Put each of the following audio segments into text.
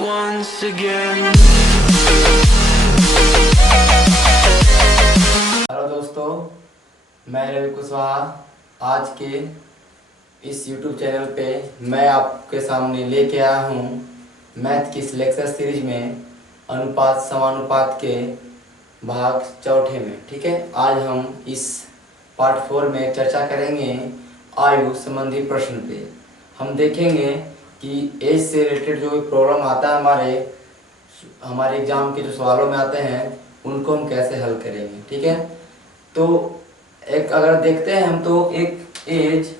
once again। Hello दोस्तों, मैं रवि कुशवाहा। आज के इस YouTube चैनल पे मैं आपके सामने लेके आया हूँ मैथ की लेक्चर सीरीज में अनुपात समानुपात के भाग चौथे में। ठीक है, आज हम इस पार्ट 4 में चर्चा करेंगे आयु संबंधी प्रश्न पे। हम देखेंगे कि एज से रिलेटेड जो प्रॉब्लम आता है हमारे एग्जाम के जो सवालों में आते हैं उनको हम कैसे हल करेंगे। ठीक है, तो एक अगर देखते हैं हम तो एक एज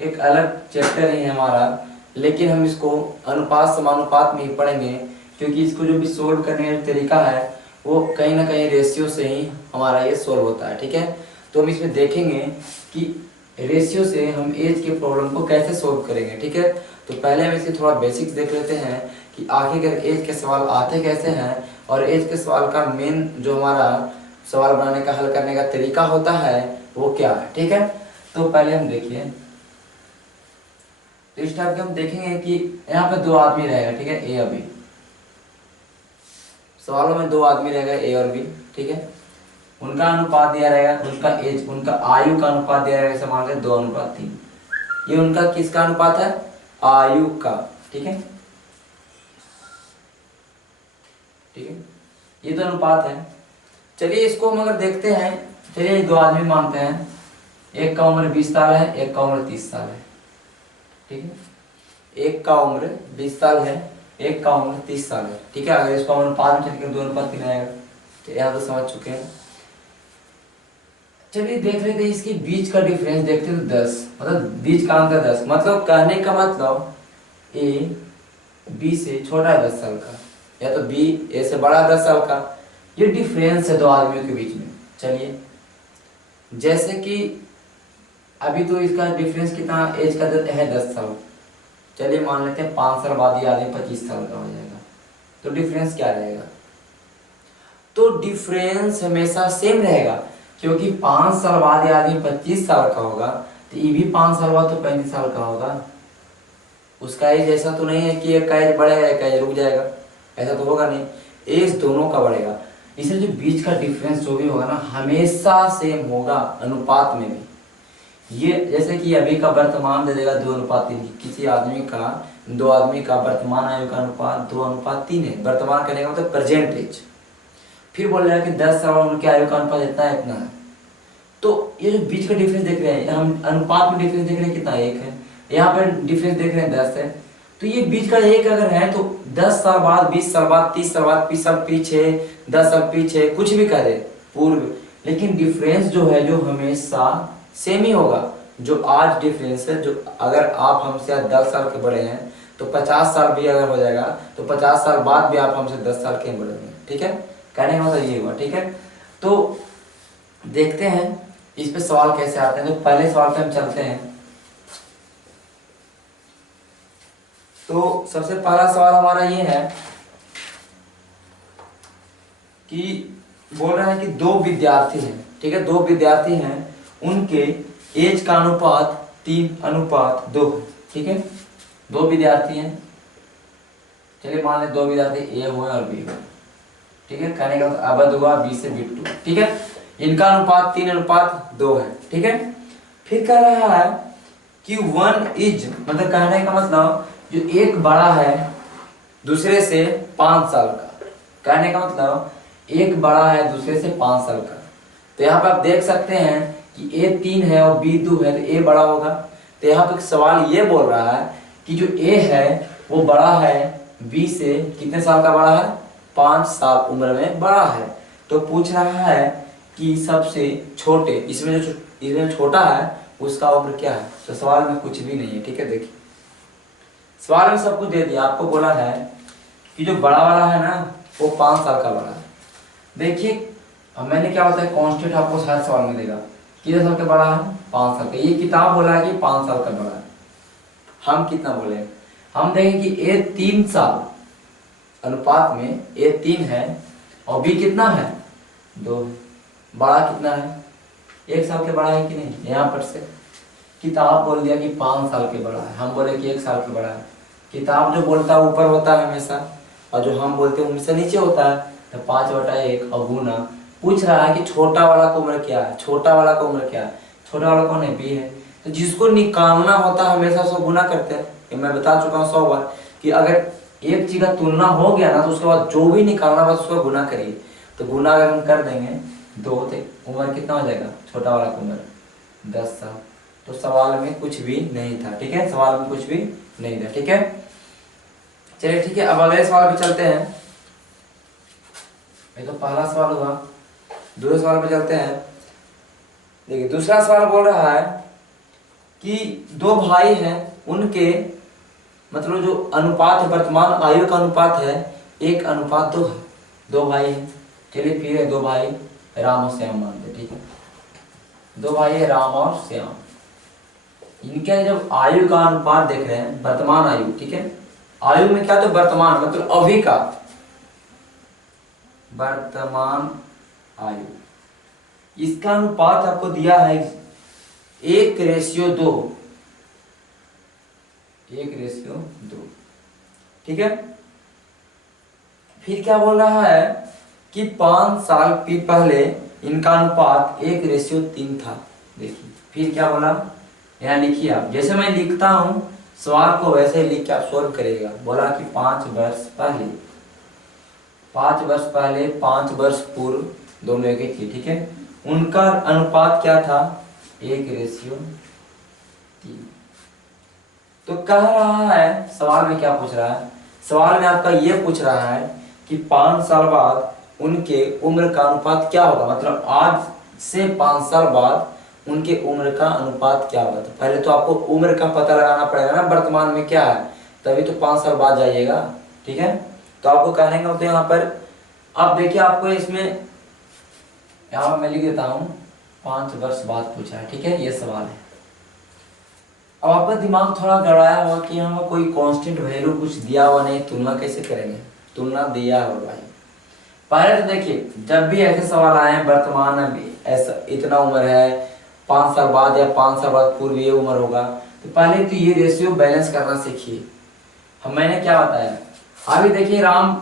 एक अलग चैप्टर ही है हमारा, लेकिन हम इसको अनुपात समानुपात में ही पढ़ेंगे क्योंकि इसको जो भी सोल्व करने का तरीका है वो कहीं ना कहीं रेशियो से ही हमारा ये सोल्व होता है। ठीक है, तो हम इसमें देखेंगे कि रेशियो से हम एज के प्रॉब्लम को कैसे सोल्व करेंगे। ठीक है, तो पहले हम इसके थोड़ा बेसिक्स देख लेते हैं कि आखिरकार एज के सवाल आते कैसे हैं और एज के सवाल का मेन जो हमारा सवाल बनाने का हल करने का तरीका होता है वो क्या है। ठीक है, तो पहले हम देखिए, तो इस टाइप के हम देखेंगे कि यहाँ पे दो आदमी रहेगा। ठीक है, ए और बी, सवालों में दो आदमी रहेगा ए और बी। ठीक है, उनका अनुपात दिया रहेगा, उनका एज उनका आयु का अनुपात दिया रहेगा, जैसे मान लें 2:3। ये उनका किसका अनुपात है? आयु का। ठीक है, ठीक है, ये तो अनुपात है। चलिए इसको हम अगर देखते हैं, चलिए दो आदमी मानते हैं, एक का उम्र 20 साल है, एक का उम्र 30 साल है। ठीक है, एक का उम्र 20 साल है, एक का उम्र 30 साल है। ठीक है, अगर इसको हम अनुपात में चलेंगे 2:3 आएगा, तो यहाँ तो समझ चुके हैं। चलिए देख लेते हैं इसके बीच का डिफरेंस, देखते हैं तो 10, मतलब बीच का अंतर 10, मतलब कहने का मतलब ए बी से छोटा है 10 साल का, या तो बी ए से बड़ा 10 साल का। ये डिफरेंस है दो आदमियों के बीच में। चलिए जैसे कि अभी तो इसका डिफरेंस कितना एज का है 10 साल। चलिए मान लेते हैं 5 साल बाद ये आदमी 25 साल का हो जाएगा, तो डिफरेंस क्या रहेगा? तो डिफरेंस हमेशा सेम रहेगा क्योंकि 5 साल बाद ये आदमी 25 साल का होगा, तो ये भी 5 साल बाद तो 35 साल का होगा। उसका एज ऐसा तो नहीं है कि एक का एज बढ़ेगा एक का एज रुक जाएगा, ऐसा तो होगा नहीं, एज दोनों का बढ़ेगा। इसलिए जो बीच का डिफरेंस जो भी होगा ना हमेशा सेम होगा अनुपात में भी। ये जैसे कि अभी का वर्तमान दे देगा 2:3, किसी आदमी का दो आदमी का वर्तमान आयु का अनुपात 2:3 है। वर्तमान करने का मतलब प्रेजेंट एज। फिर बोल रहा है कि 10 साल उनके आयु का अनुपात इतना है इतना है। तो ये जो बीच का डिफरेंस देख रहे हैं, हम अनुपात में डिफरेंस देख रहे हैं कितना, 1 है। यहाँ पर डिफरेंस देख रहे हैं 10 है, तो ये बीच का 1 अगर है तो 10 साल बाद 20 साल बाद 30 साल बाद 20 साल पीछे 10 साल पीछे कुछ भी करे पूर्व, लेकिन डिफरेंस जो है जो हमेशा सेम ही होगा। जो आज डिफरेंस है, जो अगर आप हमसे 10 साल के बड़े हैं तो 50 साल भी अगर हो जाएगा तो 50 साल बाद भी आप हमसे 10 साल के बड़े हैं। ठीक है, कहने का मतलब ये हुआ। ठीक है, तो देखते हैं इस पे सवाल कैसे आते हैं। तो पहले सवाल पे हम चलते हैं। तो सबसे पहला सवाल हमारा ये है कि बोल रहे हैं कि दो विद्यार्थी हैं। ठीक है, दो विद्यार्थी हैं, उनके एज का अनुपात 3:2। ठीक है, दो विद्यार्थी हैं, चलिए मान लें दो विद्यार्थी ए हुए और बी हुए। ठीक है, कहने का अवध हुआ बी से बिट्टू। ठीक है, इनका अनुपात 3:2 है। ठीक है, फिर कह रहा है कि 1 इज, मतलब कहने का मतलब जो एक बड़ा है दूसरे से 5 साल का, कहने का मतलब एक बड़ा है दूसरे से 5 साल का। तो यहाँ पे आप देख सकते हैं कि ए 3 है और बी 2 है, तो ए बड़ा होगा। तो यहाँ पे सवाल ये बोल रहा है कि जो ए है वो बड़ा है बी से, कितने साल का बड़ा है? 5 साल उम्र में बड़ा है। तो पूछ रहा है कि सबसे छोटे इसमें जो इसमें छोटा है उसका उम्र क्या है। तो सवाल में कुछ भी नहीं है। ठीक है, देखिए सवाल में सब कुछ दे दिया, आपको बोला है कि जो बड़ा वाला है ना वो 5 साल का बड़ा है। देखिए अब मैंने क्या होता है कांस्टेंट आपको हर सवाल में देगा, कितने साल का बड़ा है? 5 साल का। ये किताब बोला है कि 5 साल का बड़ा है, हम कितना बोले? हम देखें कि ए 3 साल अनुपात में ए 3 है और बी कितना है? 2। बड़ा कितना है? 1 साल के बड़ा है कि नहीं? यहाँ पर से किताब बोल दिया कि 5 साल के बड़ा है, हम बोले कि 1 साल के बड़ा है। किताब जो बोलता है ऊपर होता है हमेशा, और जो हम बोलते हैं उनसे नीचे होता है, तो 5/1 और गुना। पूछ रहा है कि छोटा वाला का उम्र क्या है, छोटा वाला का उम्र क्या है, छोटा वाला कौन है, बी है। तो जिसको निकालना होता है हमेशा उसको गुना करते हैं। ये मैं बता चुका हूँ 100 बार कि अगर एक चीज का तुलना हो गया ना तो उसके बाद जो भी निकालना बस उसको गुना करिए। तो गुना अगर हम कर देंगे 2 तो उम्र कितना हो जाएगा, छोटा वाला का उम्र 10 साल। तो सवाल में कुछ भी नहीं था, ठीक है, सवाल में कुछ भी नहीं था, ठीक है। चलिए ठीक है, अब अगले सवाल पे चलते हैं। ये तो पहला सवाल हुआ, दूसरे सवाल पे चलते हैं। देखिए दूसरा सवाल बोल रहा है कि 2 भाई हैं, उनके मतलब जो अनुपात है, वर्तमान आयु का अनुपात है 1:2 है। 2 भाई हैं, चलिए फिर है 2 भाई राम और श्याम मानते, ठीक है। 2 भाई है राम और श्याम, इनके जब आयु का अनुपात देख रहे हैं, वर्तमान आयु, ठीक है। आयु में क्या, तो वर्तमान मतलब अभी का वर्तमान आयु, इसका अनुपात आपको दिया है 1:2, 1:2, ठीक है। फिर क्या बोल रहा है कि 5 साल पहले इनका अनुपात 1:3 था। देखिए फिर क्या बोला, यहाँ लिखिए आप, जैसे मैं लिखता हूं सवाल को वैसे ही लिख के आप सोल्व करिएगा। बोला कि 5 वर्ष पहले, 5 वर्ष पहले, 5 वर्ष पूर्व, दोनों एक ही थी, ठीक है। उनका अनुपात क्या था, 1:3। तो कह रहा है, सवाल में क्या पूछ रहा है, सवाल में आपका ये पूछ रहा है कि 5 साल बाद उनके उम्र का अनुपात क्या होगा, मतलब आज से 5 साल बाद उनके उम्र का अनुपात क्या होगा। तो पहले तो आपको उम्र का पता लगाना पड़ेगा ना, वर्तमान में क्या है, तभी तो 5 साल बाद जाइएगा, ठीक है। तो आपको कहने का होता है यहाँ पर, अब देखिए आपको इसमें यहाँ मैं लिख देता हूँ 5 वर्ष बाद पूछा है, ठीक है, ये सवाल है। अब आपका दिमाग थोड़ा गड़ाया हुआ कि यहाँ कोई कांस्टेंट वैल्यू कुछ दिया हुआ नहीं, तुलना कैसे करेंगे, तुलना दिया है भाई। पहले तो देखिए जब भी ऐसे सवाल आए वर्तमान अभी ऐसा इतना उम्र है, 5 साल बाद या 5 साल बाद पूर्व ये उम्र होगा, तो पहले तो ये रेशियो बैलेंस करना सीखिए। हम मैंने क्या बताया, अभी देखिए राम,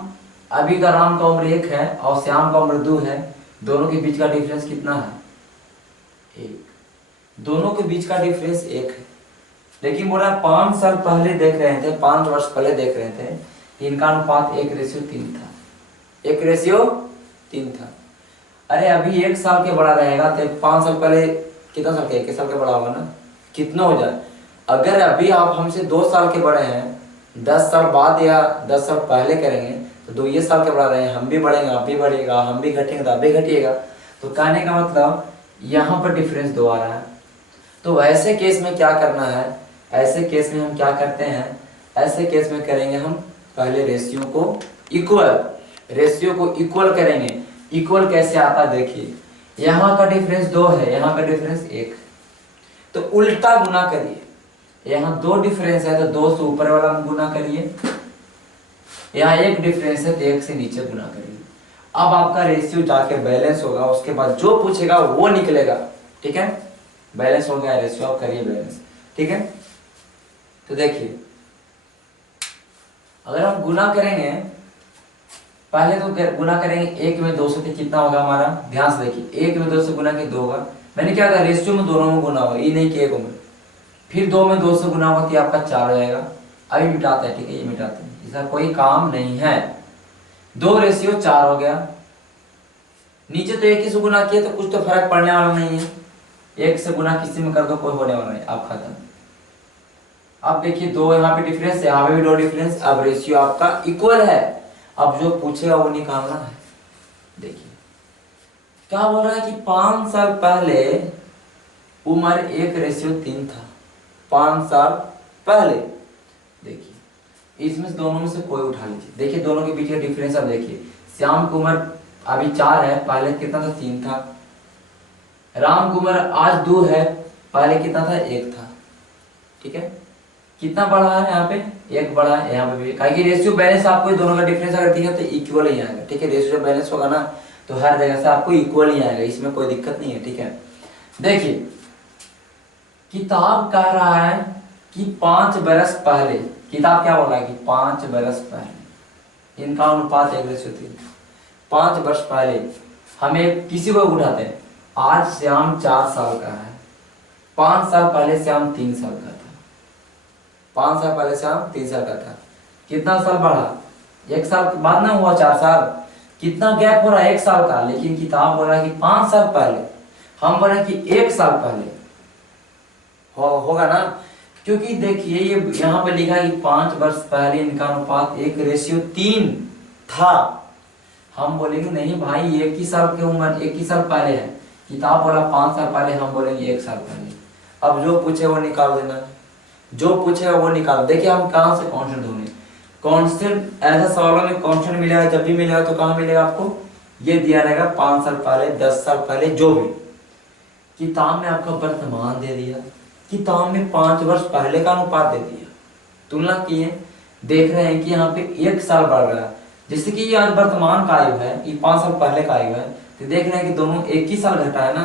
अभी का राम का उम्र 1 है और श्याम का उम्र 2 है, दोनों के बीच का डिफरेंस कितना है, 1। दोनों के बीच का डिफरेंस 1 है। लेकिन बोला 5 साल पहले देख रहे थे, 5 वर्ष पहले देख रहे थे, इनका अनुपात 1:3 था, 1:3 था। अरे अभी 1 साल के बड़ा रहेगा तो 5 साल पहले कितना साल के, 1 साल के बड़ा होगा ना, कितना हो जाए। अगर अभी आप हमसे 2 साल के बड़े हैं, 10 साल बाद या 10 साल पहले करेंगे तो 2 साल के बड़ा रहे, हम भी बढ़ेंगे, आप भी बढ़ेगा, हम भी घटेंगे तो आप भी घटिएगा। तो कहने का मतलब यहाँ पर डिफरेंस 2 आ रहा है। तो ऐसे केस में क्या करना है, ऐसे केस में हम क्या करते हैं, ऐसे केस में करेंगे हम पहले रेशियो को इक्वल करेंगे। इक्वल कैसे आता है देखिए, यहाँ का डिफरेंस 2 है, यहाँ का डिफरेंस 1, तो उल्टा गुना करिए। यहाँ 2 डिफरेंस है तो 2 से ऊपर वाला गुना करिए, यहाँ 1 डिफरेंस है तो 1 से नीचे गुना करिए। अब आपका रेशियो जाके बैलेंस होगा, उसके बाद जो पूछेगा वो निकलेगा, ठीक है। बैलेंस हो गया रेशियो, आप करिए बैलेंस, ठीक है। तो देखिए अगर हम गुना करेंगे, पहले तो गुना करेंगे 1 में 2 से, कितना होगा हमारा, ध्यान से देखिए, 1 में 2 से गुना के 2 होगा। मैंने क्या कहा, रेशियो में दोनों में गुना होगा, ये नहीं कि 1 में। फिर 2 में 2 से गुना होगा तो आपका 4 हो जाएगा। अभी मिटाते हैं, ठीक है, ये मिटाते हैं, इसका कोई काम नहीं है। 2 रेशियो 4 हो गया, नीचे तो 1 ही से गुना किया तो कुछ तो फर्क पड़ने वाला नहीं है, 1 से गुना किसी में कर दो कोई होने वाला नहीं, आप खत्म। अब देखिए 2 यहाँ पे डिफरेंस है, यहाँ पे भी 2 डिफरेंस, अब रेशियो आपका इक्वल है। अब जो पूछेगा वो निकालना है। देखिए क्या बोल रहा है कि 5 साल पहले उम्र 1:3 था, 5 साल पहले। देखिए इसमें से दोनों में से कोई उठा लीजिए, देखिए दोनों के बीच का डिफरेंस। अब देखिए श्याम की उम्र अभी 4 है, पहले कितना था, 3 था। राम की उम्र आज 2 है, पहले कितना था, 1 था, ठीक है। कितना बढ़ा है यहाँ पे, 1 बढ़ा है, यहाँ पे भी, क्योंकि रेशियो बैलेंस आपको दोनों का डिफरेंस अगर दिया तो इक्वल ही आएगा, ठीक है। रेशियो बैलेंस होगा ना तो हर जगह से आपको इक्वल ही आएगा, इसमें कोई दिक्कत नहीं है, ठीक है। देखिए किताब कह रहा है कि 5 बरस पहले, किताब क्या बोल रहा है कि 5 बरस पहले, इनका अनुपात 1:3। 5 वर्ष पहले हमें किसी को उठाते हैं, आज श्याम 4 साल का है, 5 साल पहले श्याम 3 साल का था। 5 साल पहले श्याम 3 साल का था, कितना साल बढ़ा, 1 साल के बाद ना हुआ 4 साल, कितना गैप हो रहा है 1 साल का। लेकिन किताब बोल रहा है कि 5 साल पहले, हम बोल रहे हैं कि 1 साल पहले होगा ना, क्योंकि देखिए ये यहाँ पे लिखा है कि 5 वर्ष पहले इनका अनुपात 1:3 था। हम बोलेंगे नहीं भाई 1 ही साल की उम्र, 1 ही साल पहले है, किताब बोला 5 साल पहले, हम बोलेंगे 1 साल पहले। अब जो पूछे वो निकाल देना, जो पूछेगा वो निकाल। देखिए हम कहाँ से कॉन्स्टेंट ढूंढे, कॉन्स्टेंट ऐसा सवालों में कॉन्स्टेंट मिलेगा, जब भी मिलेगा तो कहाँ मिलेगा आपको, ये दिया रहेगा 5 साल पहले, 10 साल पहले, जो भी। किताब में आपका वर्तमान दे दिया, किताब में 5 वर्ष पहले का अनुपात दे दिया, तुलना किए, देख रहे हैं कि यहाँ पे 1 साल बढ़ रहा है। जैसे कि ये आज वर्तमान का आयु है, ये 5 साल पहले का आयु है, तो देख रहे हैं कि दोनों 1 ही साल घटा है ना,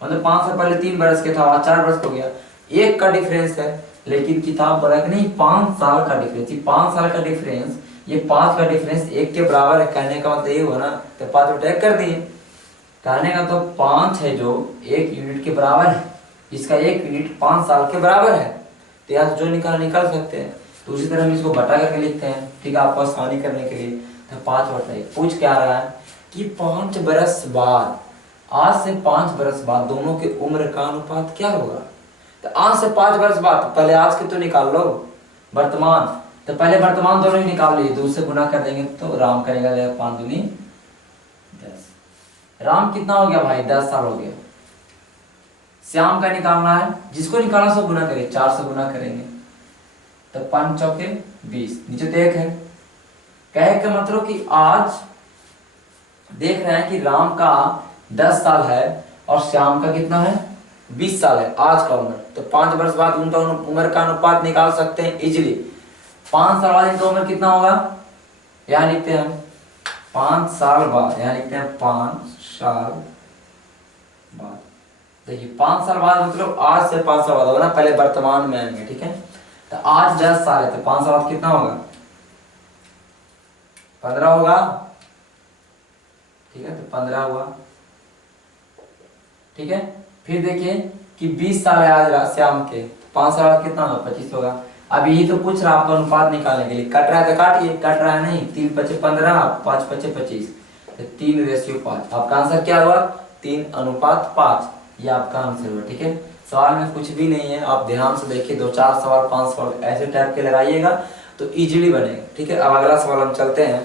मतलब 5 साल पहले 3 वर्ष के था, आज 4 वर्ष हो गया, 1 का डिफरेंस है। लेकिन किताब बोला कि नहीं 5 साल का डिफरेंस, ये 5 साल का डिफरेंस, ये 5 का डिफरेंस 1 के बराबर है, कहने का मतलब ये हुआ ना, तो 5 उल्टा कर दिए, कहने का तो 5 है जो 1 यूनिट के बराबर है, इसका 1 यूनिट 5 साल के बराबर है, तो यहाँ जो निकाल सकते हैं। तो उसी तरह हम इसको बटा करके लिखते हैं, ठीक है, आपको आसानी करने के लिए। तो 5/1 पूछ क्या रहा है कि 5 बरस बाद, आज से 5 बरस बाद दोनों के उम्र का अनुपात क्या होगा। तो आज से 5 वर्ष बाद, पहले आज के तो निकाल लो वर्तमान, तो पहले वर्तमान दोनों ही निकाल लिए, 2 से गुना कर देंगे तो राम करेगा 5 दूनी 10। राम कितना हो गया भाई, 10 साल हो गया। श्याम का निकालना है, जिसको निकालना सो गुना करें, 4 से गुना करेंगे तो 5 चौके 20, नीचे तो 1 है। कहे का मतलब कि आज देख रहे हैं कि राम का 10 साल है और श्याम का कितना है 20 साल है आज का उम्र, तो 5 वर्ष बाद उनका उम्र का अनुपात निकाल सकते हैं इजिली। 5 साल बाद इनका उम्र कितना होगा, यहाँ लिखते हैं हम 5 साल बाद, यहाँ लिखते हैं 5 साल बाद। देखिए 5 साल बाद मतलब आज से 5 साल बाद होगा ना, पहले वर्तमान में आएंगे, ठीक है। तो आज 10 साल है, तो 5 साल बाद कितना होगा, 15 होगा, ठीक है, तो 15 हुआ, ठीक है। फिर देखिए कि 20 साल है आज श्याम के, 5 साल बाद कितना होगा, 25 होगा। अब यही तो पूछ रहा आपको अनुपात निकालने के लिए, कट रहा है तो काटिए, कट रहा है नहीं, 3 × 5 = 15, 5 × 5 = 25, तो 3:5। आपका आंसर क्या हुआ, 3:5, ये आपका आंसर हुआ, ठीक है। सवाल में कुछ भी नहीं है, आप ध्यान से देखिए, 2-4 सवाल 5 सवाल ऐसे टाइप के लगाइएगा तो इजीली बनेगा, ठीक है। अब अगला सवाल हम चलते हैं।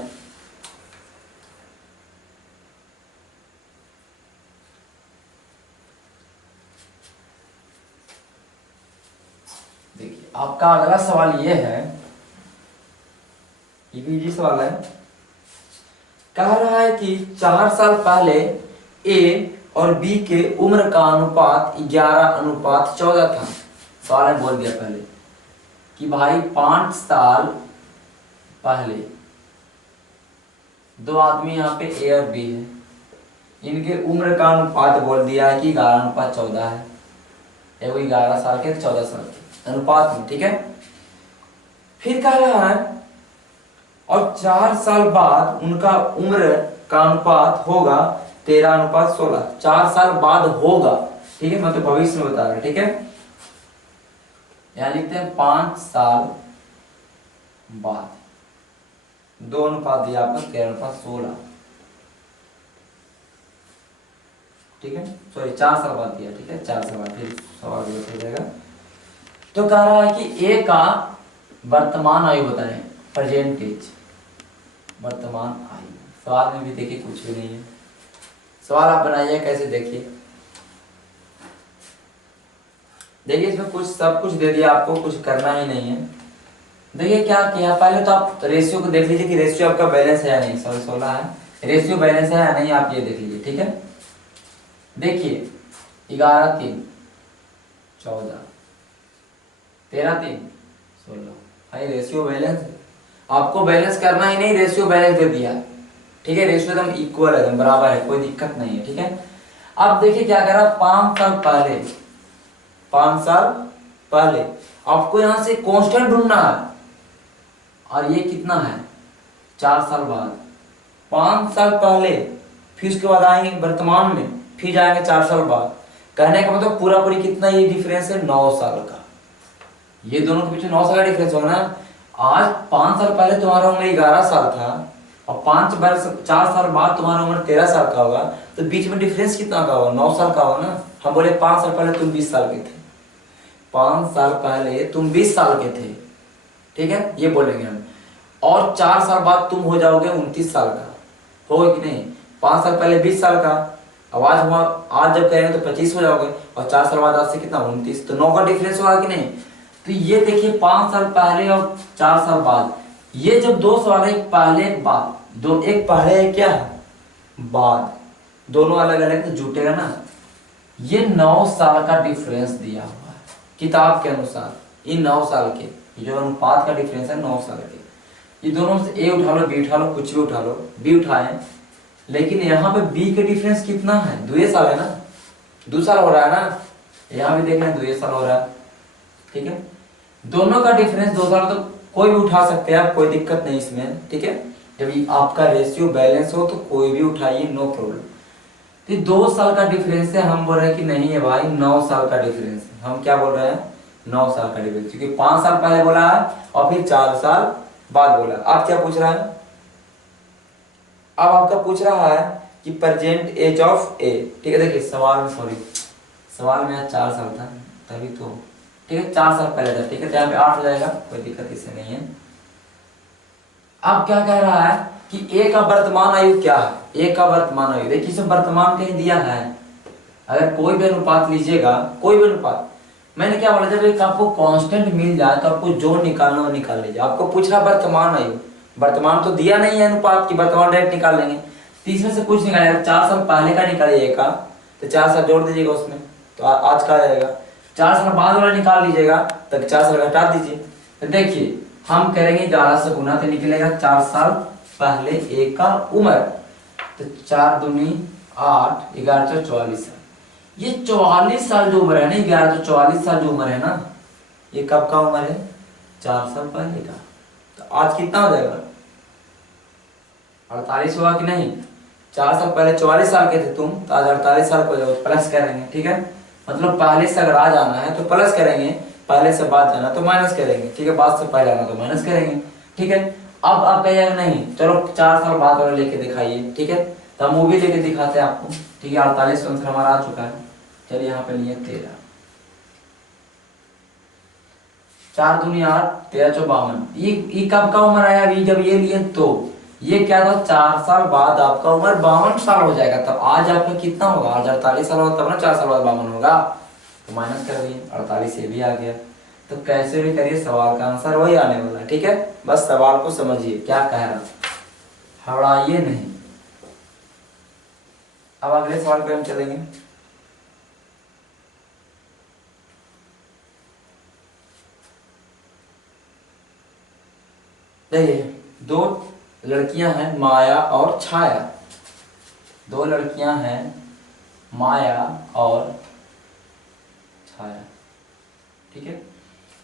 देखिए आपका अगला सवाल ये है, ये भी इजी सवाल है। कह रहा है कि 4 साल पहले ए और बी के उम्र का अनुपात 11:14 था। सवाल ने बोल दिया पहले कि भाई 5 साल पहले दो आदमी यहाँ पे ए और बी है, इनके उम्र का अनुपात बोल दिया है कि 11:14 है, एगो 11 साल के 14 साल के अनुपात में, ठीक है। फिर कह रहा है और 4 साल बाद उनका उम्र का अनुपात होगा 13:16, 4 साल बाद होगा, ठीक है, मतलब भविष्य में बता रहा है, ठीक है। यहां लिखते हैं 5 साल बाद, 2 अनुपात दिया आपका 13:16, ठीक है, सॉरी 4 साल बाद दिया, ठीक है, 4 साल बाद, फिर सवाल हो जाएगा। तो कह रहा है कि ए का वर्तमान आयु बताएं, प्रेजेंट एज, वर्तमान आयु। सवाल में भी देखिए कुछ भी नहीं है, सवाल आप बनाइए कैसे, देखिए देखिए इसमें कुछ सब कुछ दे दिया आपको, कुछ करना ही नहीं है। देखिए क्या किया, पहले तो आप रेशियो को देख लीजिए कि रेशियो आपका बैलेंस है या नहीं, 16 है, रेशियो बैलेंस है या नहीं, आप ये देख लीजिए, ठीक है। देखिए 11×3 = 14, 13×3 = 16, भाई रेशियो बैलेंस है, आपको बैलेंस करना ही नहीं, रेशियो बैलेंस दे दिया, ठीक है, रेशियो एकदम इक्वल है, एकदम बराबर है, कोई दिक्कत नहीं है, ठीक है। अब देखिए क्या करा, 5 साल पहले, 5 साल पहले आपको यहां से कांस्टेंट ढूंढना है, और ये कितना है 4 साल बाद, 5 साल पहले, फिर उसके बाद आएंगे वर्तमान में, फिर जाएंगे 4 साल बाद। कहने का मतलब पूरा पूरी कितना ये डिफरेंस है, 9 साल का। ये दोनों के पीछे 9 साल का डिफरेंस होगा ना। आज 5 साल पहले तुम्हारा उम्र 11 साल था और 4 साल बाद तुम्हारा उम्र 13 साल का होगा, तो बीच में डिफरेंस कितना का होगा, 9 साल का होगा ना। हम बोले 5 साल पहले तुम 20 साल के थे, 5 साल पहले तुम 20 साल के थे, ठीक है, ये बोलेंगे हम। और 4 साल बाद तुम हो जाओगे 29 साल का, होगा कि नहीं। 5 साल पहले 20 साल का, अब आज जब करेंगे तो 25 हो जाओगे, और 4 साल बाद आज से कितना 29, तो 9 का डिफरेंस होगा कि नहीं। तो ये देखिए 5 साल पहले और 4 साल बाद, ये जब 2 सवाल है, एक पहले एक बाद, दो एक पहले है क्या है बाद, दोनों अलग अलग तो जुटेगा ना। ये 9 साल का डिफरेंस दिया हुआ है किताब के अनुसार। इन 9 साल के, ये जो अनुपात का डिफरेंस है 9 साल के, ये दोनों से ए उठा लो, बी उठा लो, कुछ भी उठा लो, बी उठाए, लेकिन यहाँ पे बी के डिफरेंस कितना है, 2 साल है ना, 2 साल हो रहा है ना। यहाँ भी देख रहे हैं 2 साल हो रहा है, ठीक है। दोनों का डिफरेंस 2 साल, तो कोई भी उठा सकते हैं आप, कोई दिक्कत नहीं इसमें, ठीक है। जब आपका रेशियो बैलेंस हो तो कोई भी उठाइए, नो प्रॉब्लम। तो 2 साल का डिफरेंस है, हम बोल रहे हैं कि नहीं है भाई 9 साल का डिफरेंस है। हम क्या बोल रहे हैं, 9 साल का डिफरेंस, क्योंकि 5 साल पहले बोला है और फिर 4 साल बाद बोला। आप क्या पूछ रहा है, अब आपका पूछ रहा है कि प्रेजेंट एज ऑफ ए, ठीक है। देखिए सवाल में, सॉरी सवाल में 4 साल था तभी तो, ठीक है, 4 साल पहले था, ठीक है, तो यहाँ पे 8 हो जाएगा, कोई दिक्कत इससे नहीं है। अब क्या कह रहा है कि ए का वर्तमान आयु क्या है, ए का वर्तमान आयु, देखिए इसमें वर्तमान कहीं दिया है। अगर कोई भी अनुपात लीजिएगा, कोई भी अनुपात, मैंने क्या बोला, जब एक आपको कांस्टेंट मिल जाए तो आपको जो निकालना हो निकाल लीजिए। आपको पूछ रहा वर्तमान आयु, वर्तमान तो दिया नहीं है अनुपात की, वर्तमान डायरेक्ट निकाल लेंगे। तो इसमें से कुछ निकालेगा, 4 साल पहले का निकालिए का, तो 4 साल जोड़ दीजिएगा उसमें, तो आज का आ जाएगा। 4 साल बाद वाला निकाल लीजिएगा, तब 4 साल घटा दीजिए। तो देखिए हम करेंगे 11 से गुना, तो निकलेगा 4 साल पहले एक का उम्र, तो 4 दूनी 8, 11 44 साल। ये 44 साल जो उम्र है ना, 11 44 साल जो उम्र है ना, ये कब का उम्र है, 4 साल पहले का। तो आज कितना हो जाएगा, 48 हुआ कि नहीं। 4 साल पहले 44 साल के थे तुम, तो आज 48 साल को जाओ, प्लस करेंगे, ठीक है। मतलब पहले से अगर आ जाना है तो प्लस करेंगे, पहले से बाद जाना तो माइनस करेंगे, ठीक है, बाद से पहले आना तो माइनस करेंगे, ठीक है। अब आप कहिएगा नहीं चलो 4 साल बाद वाला लेके दिखाइए, ठीक है, तो हम वो भी लेके दिखाते हैं आपको, ठीक है। 48 आंसर हमारा आ चुका है, चलिए यहाँ पे लिए 13, 4 दूनी 8, 13 चौ 52। ये कब का उम्र आया अभी, जब ये लिए तो ये क्या था, 4 साल बाद आपका उम्र 52 साल हो जाएगा। तब आज आपका कितना होगा, आज 48 साल होगा तब ना 4 साल बाद 52 होगा, तो माइनस कर दिए, 48 ये भी आ गया। तो कैसे भी करिए सवाल का आंसर वही आने वाला है, ठीक है। बस सवाल को समझिए क्या कह रहा, हड़ाइए नहीं। अब अगले सवाल पे हम चलेंगे। देखिए 2 लड़कियां हैं माया और छाया, 2 लड़कियां हैं माया और छाया, ठीक है।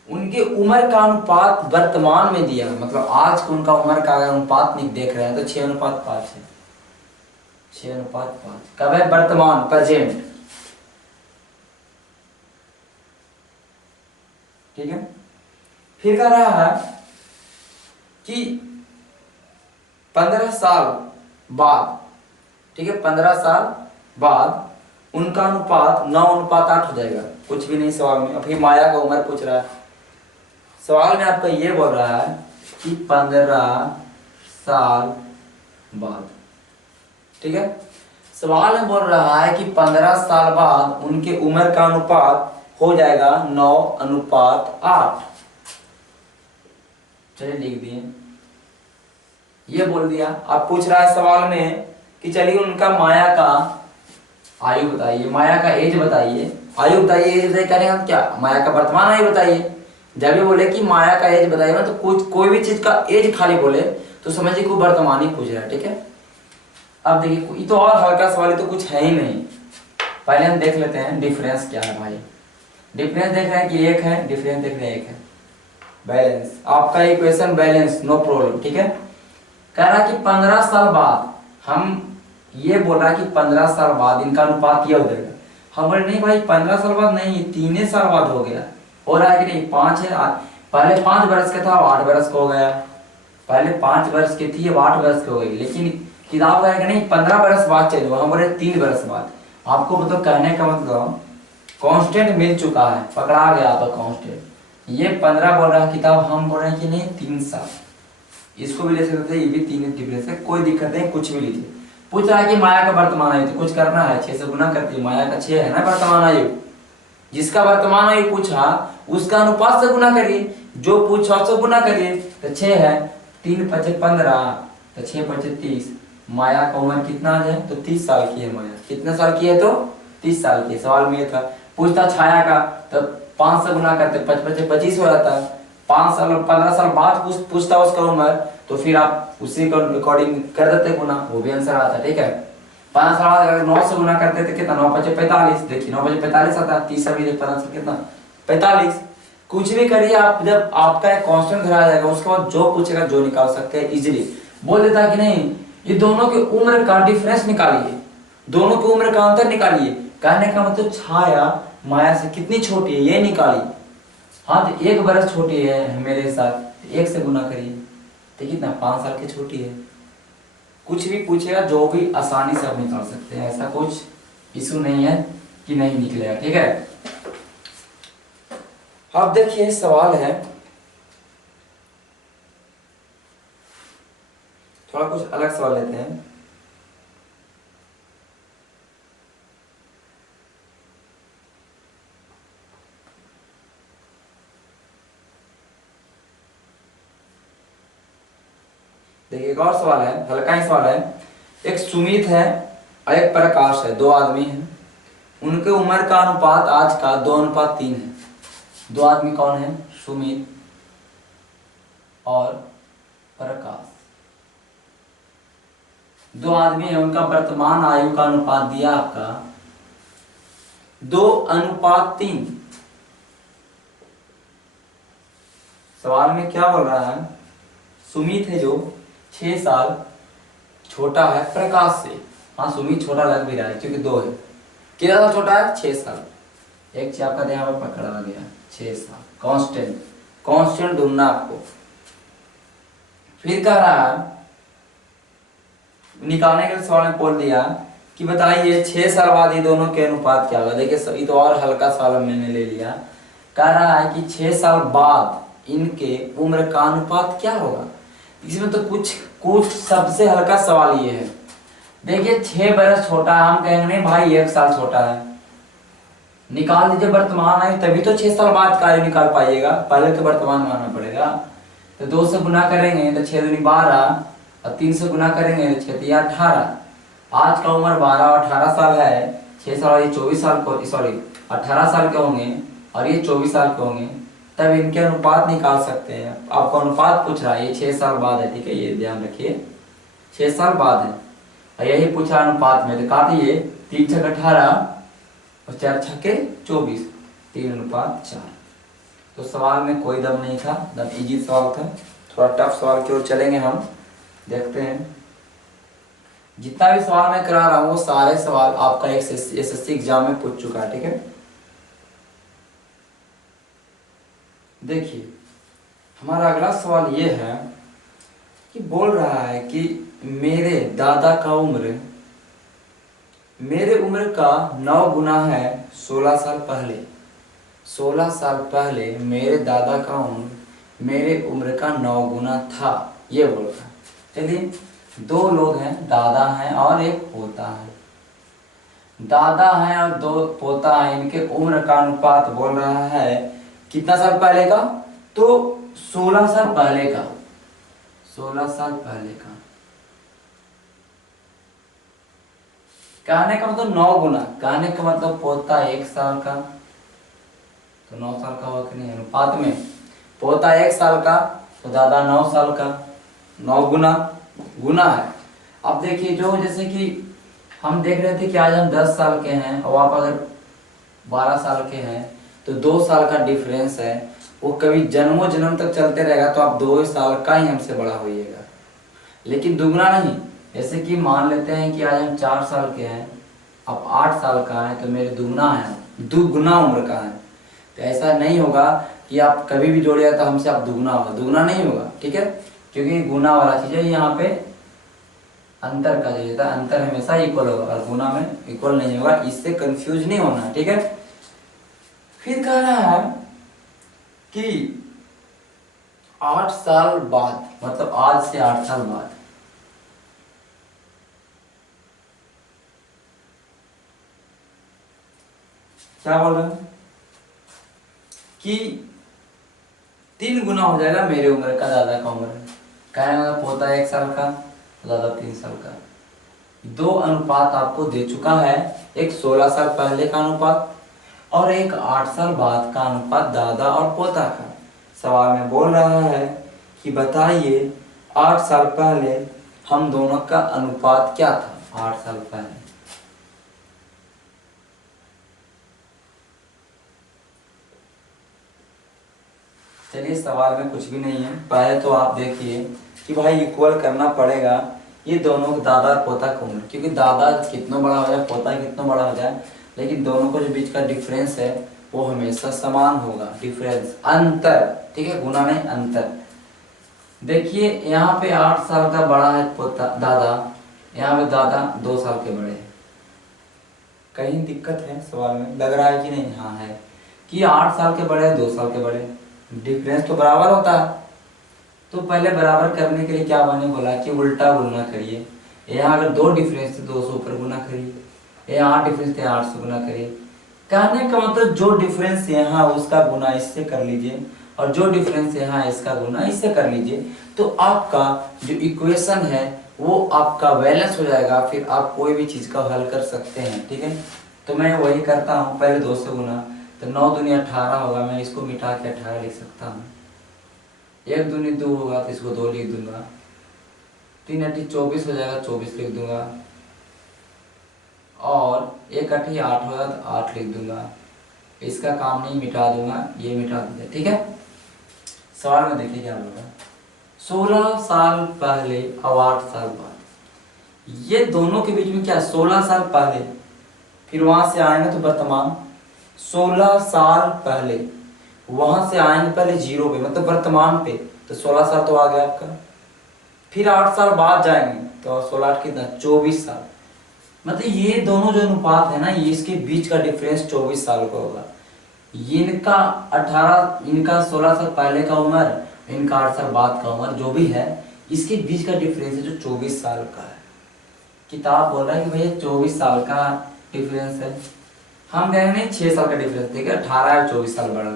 उनके उम्र का अनुपात वर्तमान में दिया, मतलब आज को उनका उम्र का अगर अनुपात नहीं देख रहे हैं तो 6:5 है, 6:5 कब है, वर्तमान, प्रेजेंट, ठीक है। फिर कह रहा है कि 15 साल बाद, ठीक है, 15 साल बाद उनका अनुपात 9:8 हो जाएगा, कुछ भी नहीं सवाल में। अभी माया का उम्र पूछ रहा है, सवाल में आपका ये बोल रहा है कि 15 साल बाद, ठीक है। सवाल में बोल रहा है कि 15 साल बाद उनके उम्र का अनुपात हो जाएगा 9:8। चलिए लिख दिए, ये बोल दिया। आप पूछ रहा है सवाल में कि चलिए उनका माया का आयु बताइए, माया का एज बताइए, आयु बताइए, एज बताइए, कहने का क्या, माया का वर्तमान आयु बताइए। जब भी बोले कि माया का एज बताइए ना, तो कुछ कोई भी चीज का एज खाली बोले तो समझिए कोई वर्तमान ही पूछ रहा है, ठीक है। अब देखिए ये तो और हल्का सवाल, तो कुछ है ही नहीं। पहले हम देख लेते हैं डिफरेंस क्या है भाई। डिफरेंस देख रहे हैं कि 1 है, डिफरेंस देख रहे हैं 1 है। बैलेंस, आपका इक्वेशन बैलेंस, नो प्रॉब्लम, ठीक है। कह रहा कि 15 साल बाद हम ये बोल रहा है कि 15 साल बाद इनका अनुपात यह हो जाएगा। हम बोले नहीं भाई 15 साल बाद नहीं, 3 साल बाद हो गया, हो रहा है कि नहीं, 5 है, पहले 5 वर्ष का था, अब 8 वर्ष का हो गया, पहले 5 वर्ष की थी, अब 8 वर्ष की हो गई, लेकिन किताब का है कि नहीं 15 वर्ष बाद चलो, हम बोले 3 वर्ष बाद। आपको मतलब कहने का मतलब कांस्टेंट मिल चुका है, पकड़ा गया आपका कांस्टेंट। ये 15 बोल रहा है किताब, हम बोल रहे हैं कि नहीं 3 साल, इसको भी ले सकते थे, ये भी 3 डिफरेंस है, कोई दिक्कत नहीं, कुछ भी लीजिए। पूछ रहा है कि माया का वर्तमान आयु, तो कुछ करना है, 6 से गुना करती है, माया का 6 है ना वर्तमान आयु, जिसका वर्तमान आयु पूछा उसका अनुपात से गुना करिए, जो पूछा उससे गुना करिए, तो 6 है, 3 5 15, तो 6 5 30, माया का उम्र कितना है तो 30 साल की है माया, कितने साल की है तो 30 साल की। सवाल में ये था, पूछता छाया का तो 5 से गुना करते 5 5 25 हो जाता है, 5 साल 15 साल बाद पूछता उसका उम्र, तो फिर आप उसी को अकॉर्डिंग कर देते गुना, वो भी आंसर आता है, ठीक है। 5 साल बाद अगर 9 से गुना करते तो कितना, 9 5 45, देखिए 9 5 45 आता है, 30 अभी 15 से कितना 45। कुछ भी करिए आप, जब आपका एक कांस्टेंट घर आ जाएगा उसके बाद जो पूछेगा जो निकाल सकते हैं इजीली। बोल देता कि नहीं ये दोनों की उम्र का डिफरेंस निकालिए, दोनों की उम्र का अंतर निकालिए, कहने का मतलब छाया माया से कितनी छोटी है ये निकालिए। हाँ तो 1 वर्ष छोटी है मेरे साथ, 1 से गुना करिए, तो कितना 5 साल की छोटी है। कुछ भी पूछेगा जो भी आसानी से आप निकाल सकते हैं, ऐसा कुछ इशू नहीं है कि नहीं निकलेगा, ठीक है। अब देखिए सवाल है, थोड़ा कुछ अलग सवाल लेते हैं। देखिए एक और सवाल है, हल्का ही सवाल है। एक सुमित है और एक प्रकाश है, 2 आदमी हैं, उनके उम्र का अनुपात आज का 2:3 है। 2 आदमी कौन है, सुमित और प्रकाश, 2 आदमी है, उनका वर्तमान आयु का अनुपात दिया आपका 2:3। सवाल में क्या बोल रहा है, सुमित है जो 6 साल छोटा है प्रकाश से। हाँ सुमित छोटा लग भी रहा है क्योंकि 2 है, कितना साल छोटा है 6 साल, एक चीज आपका ध्यान में पकड़ा गया 6 साल। कांस्टेंट, कांस्टेंट ढूंढना आपको। फिर कह रहा है निकालने के सवाल में बोल दिया कि बताइए 6 साल बाद ये दोनों के अनुपात क्या होगा। देखिए ये तो और हल्का सवाल मैंने ले लिया, कह रहा है कि 6 साल बाद इनके उम्र का अनुपात क्या होगा। इसमें तो कुछ सबसे हल्का सवाल ये है, देखिए 6 बरस छोटा है, हम कहेंगे नहीं भाई 1 साल छोटा है, निकाल दीजिए वर्तमान आयु, तभी तो 6 साल बाद का आयु निकाल पाइएगा, पहले तो वर्तमान मानना पड़ेगा। तो 2 से गुना करेंगे तो 6 दूनी 12, और 3 से गुना करेंगे तो 6 3 18। आज का उम्र 12 और 18 साल है, 6 साल ये 24 साल को, सॉरी 18 साल के होंगे और ये 24 साल के होंगे, तब इनके अनुपात निकाल सकते हैं। आपको अनुपात पूछ रहा है, ये 6 साल बाद है, ठीक है, ये ध्यान रखिए 6 साल बाद है, और यही पूछा अनुपात में, तो काटिए 3 6 18 और 4 6 24, 3:4। तो सवाल में कोई दम नहीं था, दम इजी सवाल था। थोड़ा टफ सवाल की ओर चलेंगे हम, देखते हैं। जितना भी सवाल मैं करा रहा हूँ वो सारे सवाल आपका एसएससी एग्जाम में पूछ चुका है, ठीक है। देखिए हमारा अगला सवाल ये है कि बोल रहा है कि मेरे दादा का उम्र मेरे उम्र का 9 गुना है 16 साल पहले। 16 साल पहले मेरे दादा का उम्र मेरे उम्र का 9 गुना था, ये बोल रहा है। चलिए 2 लोग हैं, दादा हैं और एक पोता है। दादा हैं और 2 पोता है, इनके उम्र का अनुपात बोल रहा है कितना साल पहले का, तो 16 साल पहले का, 16 साल पहले का। कहने का मतलब 9 गुना, कहने का मतलब पोता 1 साल का तो 9 साल का होगा कि नहीं, अनुपात में पोता 1 साल का तो दादा 9 साल का, 9 गुना गुना है। अब देखिए जो जैसे कि हम देख रहे थे कि आज हम 10 साल के हैं और आप अगर 12 साल के हैं तो 2 साल का डिफरेंस है, वो कभी जन्मों जन्म तक चलते रहेगा, तो आप 2 साल का ही हमसे बड़ा होइएगा। लेकिन दुगना नहीं। जैसे कि मान लेते हैं कि आज हम 4 साल के हैं, अब 8 साल का है तो मेरे दुगना है, दुगना उम्र का है। तो ऐसा नहीं होगा कि आप कभी भी जोड़िएगा तो हमसे आप दुगना होगा, दुगना नहीं होगा, ठीक है। क्योंकि गुना वाला चीज है, यहाँ पे अंतर का जो है अंतर हमेशा इक्वल होगा और गुना में इक्वल नहीं होगा, इससे कंफ्यूज नहीं होना, ठीक है। फिर कह रहा है कि 8 साल बाद, मतलब आज से 8 साल बाद, क्या बोल रहा है कि 3 गुना हो जाएगा मेरे उम्र का, दादा का उम्र। कहने मतलब पोता 1 साल का, दादा 3 साल का। 2 अनुपात आपको दे चुका है, एक 16 साल पहले का अनुपात और एक 8 साल बाद का अनुपात दादा और पोता का। सवाल में बोल रहा है कि बताइए 8 साल पहले हम दोनों का अनुपात क्या था। 8 साल पहले चलिए, सवाल में कुछ भी नहीं है। पहले तो आप देखिए कि भाई इक्वल करना पड़ेगा ये दोनों दादा और पोता की उम्र, क्योंकि दादा कितना बड़ा हो जाए पोता कितना बड़ा हो जाए, लेकिन दोनों को जो बीच का डिफरेंस है वो हमेशा समान होगा। डिफरेंस अंतर, ठीक है, गुना नहीं अंतर। देखिए यहाँ पे 8 साल का बड़ा है पोता दादा, यहाँ पे दादा 2 साल के बड़े हैं। कहीं दिक्कत है सवाल में, लग रहा है कि नहीं? हाँ है, कि 8 साल के बड़े 2 साल के बड़े, डिफरेंस तो बराबर होता है। तो पहले बराबर करने के लिए क्या मैंने बोला कि उल्टा गुना करिए। यहाँ अगर 2 डिफरेंस थे 2 से ऊपर गुना करिए, यहाँ 8 डिफरेंस थे 8 से गुना करिए। कहने का मतलब जो डिफरेंस यहाँ उसका गुना इससे कर लीजिए और जो डिफरेंस यहाँ इसका गुना इससे कर लीजिए, तो आपका जो इक्वेशन है वो आपका बैलेंस हो जाएगा। फिर आप कोई भी चीज़ का हल कर सकते हैं, ठीक है। तो मैं वही करता हूँ, पहले 2 से गुना, तो 9 दूनी 18 होगा, मैं इसको मिटा के 18 लिख सकता हूँ। 1 दूनी 2 होगा तो इसको 2 लिख दूंगा, 3 अठी 24 हो जाएगा, 24 लिख दूंगा, और 1 अठी 8 होगा तो 8 लिख दूंगा। इसका काम नहीं, मिटा दूंगा, ये मिटा दूंगा, ठीक है। सवाल में देखिए क्या बोला, 16 साल पहले और 8 साल बाद, ये दोनों के बीच में क्या, 16 साल पहले, फिर वहां से आएंगे तो वर्तमान, 16 साल पहले, वहां से आएंगे पहले 0 पे, मतलब वर्तमान पे, तो 16 साल तो आ गया आपका। फिर 8 साल बाद जाएंगे तो 16 8 कितना, 24 साल। मतलब ये दोनों जो अनुपात है ना, ये इसके बीच का डिफरेंस 24 साल का होगा। इनका 18, इनका 16 साल पहले का उम्र, इनका 8 साल बाद का उम्र, जो भी है इसके बीच का डिफरेंस है जो 24 साल का है। किताब बोल रहा है कि भैया 24 साल का डिफरेंस है। हम कह रहे हैं 6 साल का डिफरेंस, ठीक है, 18 और 24 साल बढ़ा,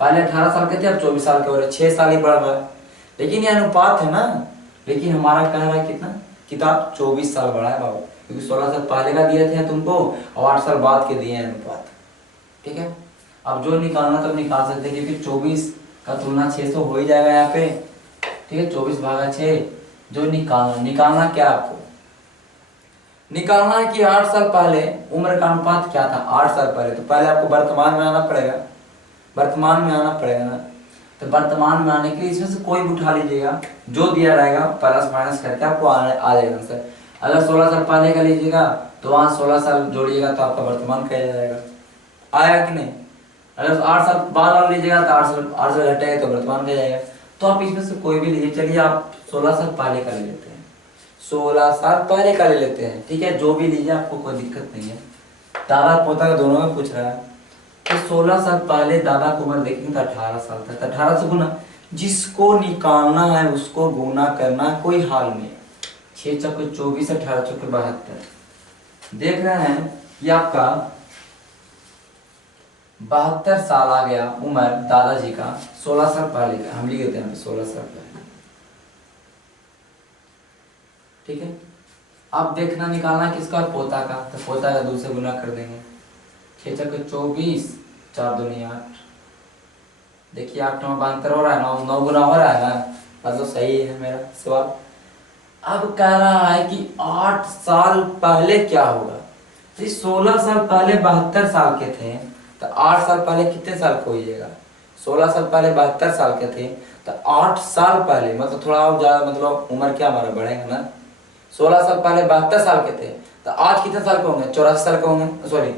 पहले 18 साल के थे अब 24 साल के हो रहे, 6 साल ही बढ़ रहा है। लेकिन ये अनुपात है ना, लेकिन हमारा कह रहा है कितना, किताब 24 साल बढ़ा है बाबू, क्योंकि 16 साल पहले का दिए थे तुमको और 8 साल बाद के दिए हैं अनुपात, ठीक है। अब जो निकालना तो निकाल सकते हैं, क्योंकि 24 का तुलना 6 से हो ही जाएगा यहाँ पे, ठीक है। 24 भागा 6, जो निकालना क्या आपको निकालना है कि 8 साल पहले उम्र का अनुपात क्या था। 8 साल पहले, तो पहले आपको वर्तमान में आना पड़ेगा, वर्तमान में आना पड़ेगा ना। तो वर्तमान में आने के लिए इसमें से कोई भी उठा लीजिएगा, जो दिया रहेगा प्लस माइनस करके आपको आ जाएगा आंसर। अगर 16 साल पहले का लीजिएगा तो वहाँ 16 साल जोड़िएगा तो आपका वर्तमान कह जाएगा, आया कि नहीं। अगर 8 साल बाद वाला लीजिएगा तो 8 साल घटेगा तो वर्तमान कह जाएगा। तो आप इसमें से कोई भी लीजिए, चलिए आप 16 साल पहले का ले लेते हैं, 16 साल पहले का ले लेते हैं, ठीक है। जो भी लीजिए आपको कोई दिक्कत नहीं है, दादा पोता का दोनों में पूछ रहा है। तो 16 साल पहले दादा को उम्र देखेंगे तो 18 साल था, तो 18 से गुना, जिसको निकालना है उसको गुना करना है, कोई हाल में। 6 चौके 24, 18 चौके 72, देख रहे हैं कि आपका 72 साल आ गया उम्र दादाजी का 16 साल पहले का, हम लिख देते हैं 16 साल पहले, ठीक है। अब देखना निकालना किसका, पोता का, तो पोता का 2 से गुना कर देंगे, 6 चौके 24, 4 दूनी 8, देखिए 8 में 72 हो रहा है, 9 गुना हो रहा है ना, मतलब सही है मेरा सवाल। अब कह रहा है कि 8 साल पहले क्या होगा, तो 16 साल पहले 72 साल के थे, तो 8 साल पहले कितने साल को होइएगा, 16 साल पहले 72 साल के थे तो 8 साल पहले मतलब थोड़ा और ज्यादा, मतलब उम्र क्या हमारा बढ़ेगा ना, 16 साल पहले 72 साल के थे, तो आज कितने साल के होंगे, 84 साल के होंगे, सॉरी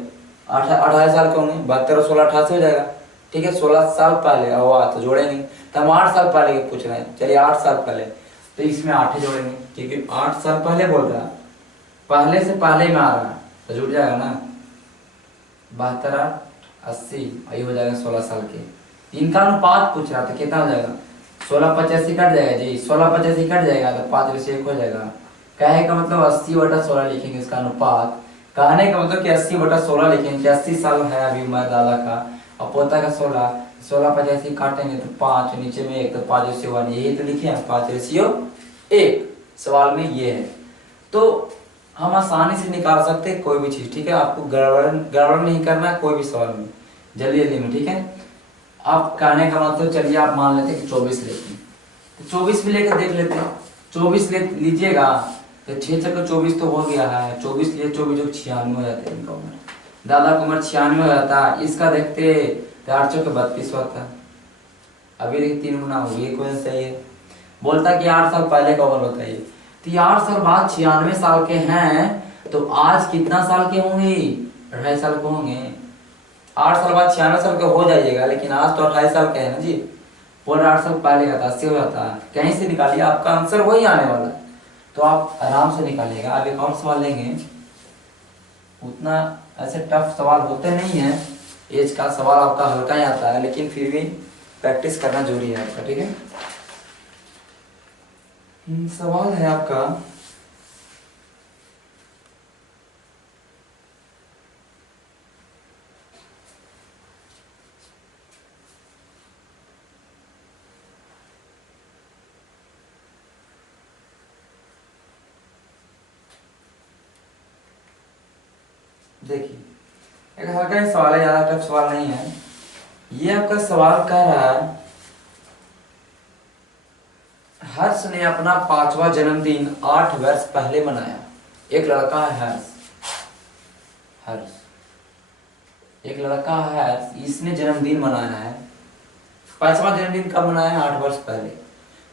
28 साल के होंगे, 72 और 16 88 हो जाएगा। ठीक है, 16 साल पहले हुआ तो जोड़ेंगे, तो हम 8 साल पहले के पूछ रहे हैं, चलिए 8 साल पहले, तो इसमें 8 ही जोड़ेंगे क्योंकि 8 साल पहले बोल रहा है, पहले से पहले में आ रहा है तो जुड़ जाएगा ना, 72 8 80, ये हो जाएगा 16 साल के। इनका अनुपात पूछ रहा था कितना हो जाएगा, 16 85 कट जाएगा जी, 16 85 कट जाएगा तो 5:1 हो जाएगा। कहे का मतलब 80/16 लिखेंगे इसका अनुपात, कहने का मतलब कि 80/16 लिखेंगे कि 80 साल है अभी उम्र दादा का और पोता का 16, 16 85 काटेंगे तो 5, नीचे में 1 तो 5:1, यही तो लिखे हैं 5:1 सवाल में ये है। तो हम आसानी से निकाल सकते हैं कोई भी चीज, ठीक है, आपको गड़बड़ नहीं करना है कोई भी सवाल में, जल्दी जल्दी में, ठीक है। आप कहने का मतलब चलिए आप मान लेते हैं कि 24 लेते हैं, तो 24 भी लेकर देख लेते हैं, 24 लीजिएगा तो 6 चक्कर 24 तो हो गया है, 24 लिए 24 जो 96 हो जाते हैं इनका उम्र, दादा का उम्र 96 हो जाता है, इसका देखते तो 8 चौके 32 होता है, अभी देखिए 3 गुना हो गया, क्वेश्चन सही है। बोलता कि 8 साल पहले का उम्र होता है ये, तो 8 साल बाद 96 साल के हैं, तो आज कितना साल के होंगे, 28 साल के होंगे। 8 साल बाद 96 साल के हो जाइएगा, लेकिन आज तो 28 साल के है ना जी, पूरा 8 साल पहले का था 80 हो जाता है, कहीं से निकालिए आपका आंसर वही आने वाला है, तो आप आराम से निकालिएगा। अब एक और सवाल लेंगे, उतना ऐसे टफ सवाल होते नहीं है, एज का सवाल आपका हल्का ही आता है, लेकिन फिर भी प्रैक्टिस करना जरूरी है आपका, ठीक है। सवाल है आपका, देखिए एक हल्का ही सवाल है, ज्यादा टफ सवाल नहीं है। ये आपका सवाल कह रहा है, हर्ष ने अपना 5वां जन्मदिन 8 वर्ष पहले मनाया। एक लड़का है हर्ष, एक लड़का है हर्ष, इसने जन्मदिन मनाया है, 5वां जन्मदिन कब मनाया है, 8 वर्ष पहले,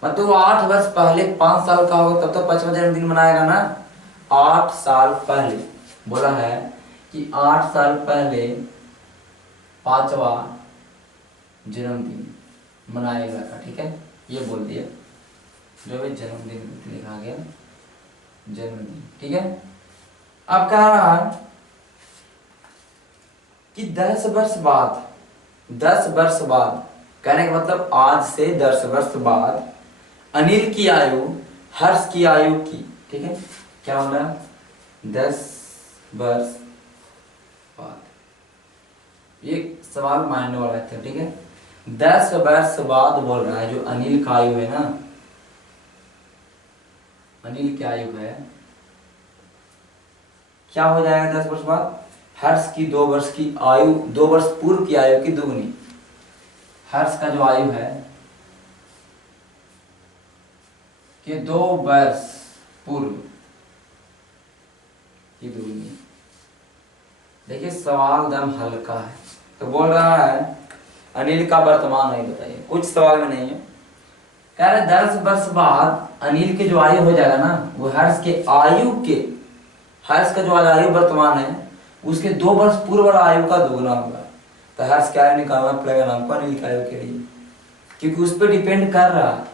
मतलब वो 8 वर्ष पहले 5 साल का होगा तब तो 5वां जन्मदिन मनाएगा ना। 8 साल पहले बोला है कि 8 साल पहले 5वां जन्मदिन मनाएगा का, ठीक है, ये बोल दिया, जो भी जन्मदिन लिखा गया जन्मदिन, ठीक है। अब कह रहा है कि 10 वर्ष बाद, 10 वर्ष बाद, कहने का मतलब आज से 10 वर्ष बाद अनिल की आयु हर्ष की आयु की, ठीक है, क्या हो रहा है, 10 वर्ष बाद, ये सवाल मानने वाला था, ठीक है। 10 वर्ष बाद बोल रहा है, जो अनिल का आयु है ना, अनिल की आयु है, क्या हो जाएगा 10 वर्ष बाद, हर्ष की 2 वर्ष की आयु, 2 वर्ष पूर्व की आयु की दुगनी, हर्ष का जो आयु है कि 2 वर्ष पूर्व की दुगनी। देखिए सवाल दम हल्का है, तो बोल रहा है अनिल का वर्तमान नहीं बताइए, कुछ सवाल में नहीं है, कह रहे 10 वर्ष बाद अनिल के जो आयु हो जाएगा ना, वो हर्ष के आयु के, हर्ष का जो आयु वर्तमान है उसके 2 वर्ष पूर्व वाला आयु का दुगना होगा, तो हर्ष क्या आयु निकालना पड़ेगा ना हमको अनिल की आयु के लिए, क्योंकि उस पर डिपेंड कर रहा है।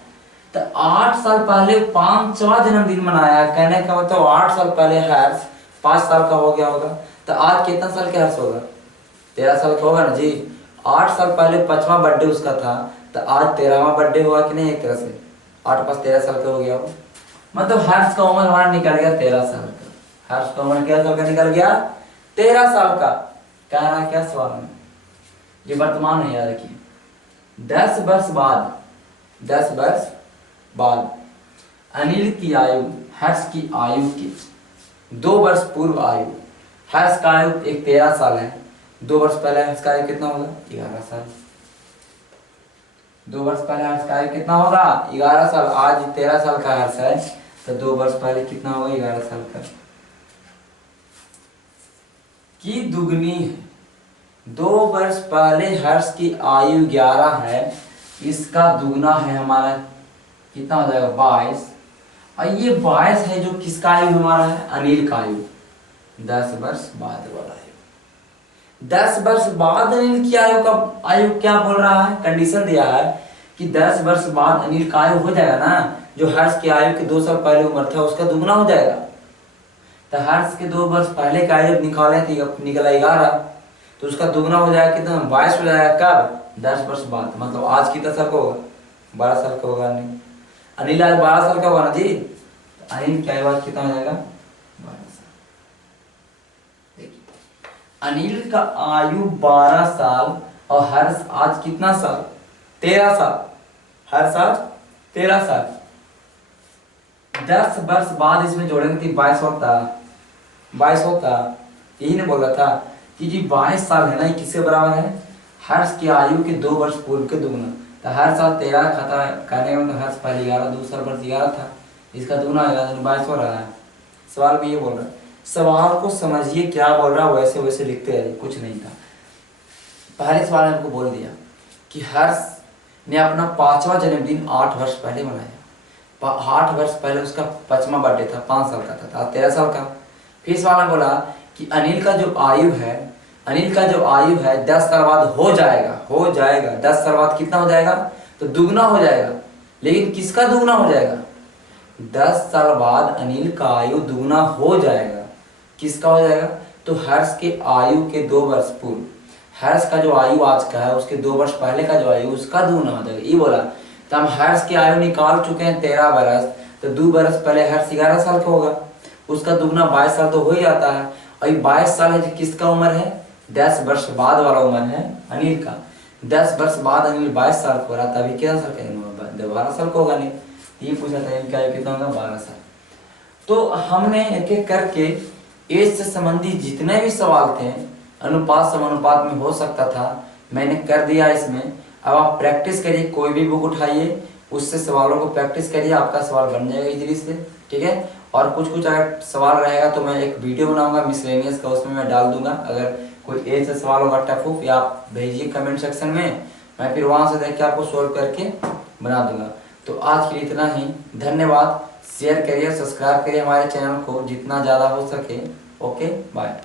तो 8 साल पहले 5वां जन्मदिन मनाया, कहने का मतलब 8 साल पहले हर्ष 5 साल का हो गया होगा, तो आज कितना साल का हर्ष होगा, 13 साल का होगा ना जी। 8 साल पहले 5वां बर्थडे उसका था, तो आज 13वां बर्थडे हुआ कि नहीं, एक तरह से 8 पास 13 साल का हो गया हो, मतलब हर्ष का उम्र हमारा निकल गया 13 साल का, हर्ष का उम्र क्या साल का निकल गया, 13 साल का। कह रहा क्या सवाल में, ये वर्तमान है याद रखिए, 10 वर्ष बाद, 10 वर्ष बाद अनिल की आयु हर्ष की आयु की 2 वर्ष पूर्व आयु, हर्ष का आयु एक 13 साल है, 2 वर्ष पहले हर्ष का आयु कितना होगा, 11 साल, 2 वर्ष पहले हर्ष का आयु कितना होगा, 11 साल, आज 13 साल का हर्ष है, तो 2 वर्ष पहले कितना होगा, 11 साल का की दुगनी है। 2 वर्ष पहले हर्ष की आयु 11 है, इसका दुगना है हमारा, कितना हो जाएगा 22। और ये 22 है जो किसका आयु हमारा है, अनिल का आयु, 10 वर्ष बाद वाला आयु। 10 वर्ष बाद अनिल की आयु का आयु क्या बोल रहा है, कंडीशन दिया है कि 10 वर्ष बाद अनिल का आयु हो जाएगा ना, जो हर्ष की आयु के 2 साल पहले उम्र था उसका दुगना हो जाएगा। तो हर्ष के 2 वर्ष पहले का आयु निकाले थे, निकला 11, तो उसका दुगना हो जाएगा कितना, 22 हो जाएगा कब, 10 वर्ष बाद। मतलब आज कितना साल का होगा, 12 साल का होगा। नहीं, अनिल आज 12 साल का होगा ना जी, अनिल की आयु आज कितना हो जाएगा, 12 साल। देखिए अनिल का आयु 12 साल और हर्ष आज कितना साल, 13 साल, हर्ष आज 13 साल। 10 वर्ष बाद इसमें जोड़ेंगे तो 22 होता, 22 होता। यही ने बोला था कि जी 22 साल है ना, ये किसके बराबर है, हर्ष की आयु के 2 वर्ष पूर्व के दुगना। तो हर साल 13 खाता करने में, तो हर्ष पहले 11, दूसरा वर्ष 11 था, इसका दुगना आएगा, 22 हो रहा है। सवाल में ये बोल रहा है, सवाल को समझिए क्या बोल रहा है, वैसे वैसे लिखते रहिए, कुछ नहीं था। पहले सवाल ने हमको बोल दिया कि हर्ष ने अपना 5वां जन्मदिन 8 वर्ष पहले मनाया। 8 वर्ष पहले उसका 5वां बर्थडे था, 5 साल का था, आज 13 साल का। फिर सवाल ने बोला कि अनिल का जो आयु है, अनिल का जो आयु है 10 साल बाद हो जाएगा, हो जाएगा 10 साल बाद कितना हो जाएगा, तो दुगना हो जाएगा। लेकिन किसका दुगना हो जाएगा, 10 साल बाद अनिल का आयु दुगना हो जाएगा, किसका हो जाएगा, तो हर्ष के आयु के 2 वर्ष पूर्व, हर्ष का जो आयु आज का है उसके 2 वर्ष पहले का जो आयु उसका दुगना हो जाएगा। ये बोला, तो हम हर्ष की आयु निकाल चुके हैं 13 वर्ष, तो 2 वर्ष पहले हर्ष 11 साल का होगा, उसका दुगना 22 साल तो हो ही जाता है। और ये 22 साल है जो किसका उम्र है, 10 वर्ष बाद वाला उम्र है अनिल का। 10 वर्ष बाद अनिल 22 साल का हो रहा, तभी कितना साल का, 12 साल का होगा। नहीं, ये पूछा था इनका आयु कितना होगा, 12 साल। तो हमने एक एक करके एज से संबंधित जितने भी सवाल थे, अनुपात समानुपात में हो सकता था, मैंने कर दिया इसमें। अब आप प्रैक्टिस करिए, कोई भी बुक उठाइए, उससे सवालों को प्रैक्टिस करिए, आपका सवाल बन जाएगा इजीली से, ठीक है। और कुछ कुछ अगर सवाल रहेगा तो मैं एक वीडियो बनाऊंगा मिसलेनियस का, उसमें मैं डाल दूंगा। अगर कोई एज से सवाल होगा टफ, या आप भेजिए कमेंट सेक्शन में, मैं फिर वहां से देख के आपको सोल्व करके बना दूंगा। तो आज के लिए इतना ही, धन्यवाद। शेयर करिए, सब्सक्राइब करिए हमारे चैनल को जितना ज़्यादा हो सके। Okay, bye.